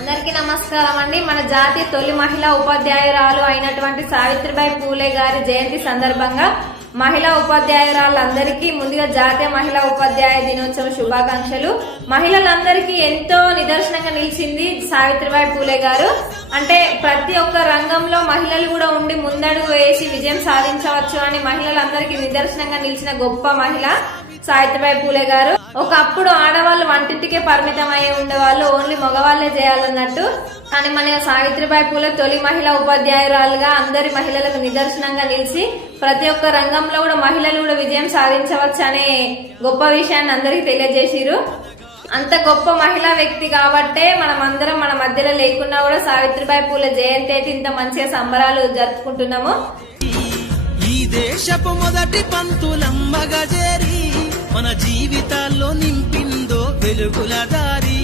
అందరికీ నమస్కారం అండి. మన జాతీయ తొలి మహిళా ఉపాధ్యాయురాలు అయినటువంటి సావిత్రిబాయి పూలే గారి జయంతి సందర్భంగా మహిళా ఉపాధ్యాయురాలందరికీ ముందుగా జాతీయ మహిళా ఉపాధ్యాయ దినోత్సవ శుభాకాంక్షలు. మహిళలందరికీ ఎంతో నిదర్శనంగా నిలిచింది సావిత్రిబాయి పూలే గారు. అంటే ప్రతి ఒక్క రంగంలో మహిళలు కూడా ఉండి ముందడుగు వేసి విజయం సాధించవచ్చు అని మహిళలందరికీ నిదర్శనంగా నిలిచిన గొప్ప మహిళ సావిత్రిబాయి పూలే గారు. ఒకప్పుడు ఆడవాళ్ళు వంటింటికే పరిమితం అయ్యి ఉండేవాళ్ళు, ఓన్లీ మగవాళ్లే చేయాలన్నట్టు. కానీ మన సావిత్రిబాయి పూలే తొలి మహిళా ఉపాధ్యాయురాలుగా అందరి మహిళలకు నిదర్శనంగా నిలిచి ప్రతి ఒక్క రంగంలో కూడా మహిళలు కూడా విజయం సాధించవచ్చు అనే గొప్ప విషయాన్ని అందరికి తెలియజేసిరు. అంత గొప్ప మహిళా వ్యక్తి కాబట్టే మనం అందరం మన మధ్యలో లేకున్నా కూడా సావిత్రిబాయి పూలే జయంతి అయితే ఇంత మంచిగా సంబరాలు జరుపుకుంటున్నాము. ఈ దేశపు మొదటి పంతులమ్మగా చేరి మన జీవితాల్లో నింపిందో వెలుగుల దారి.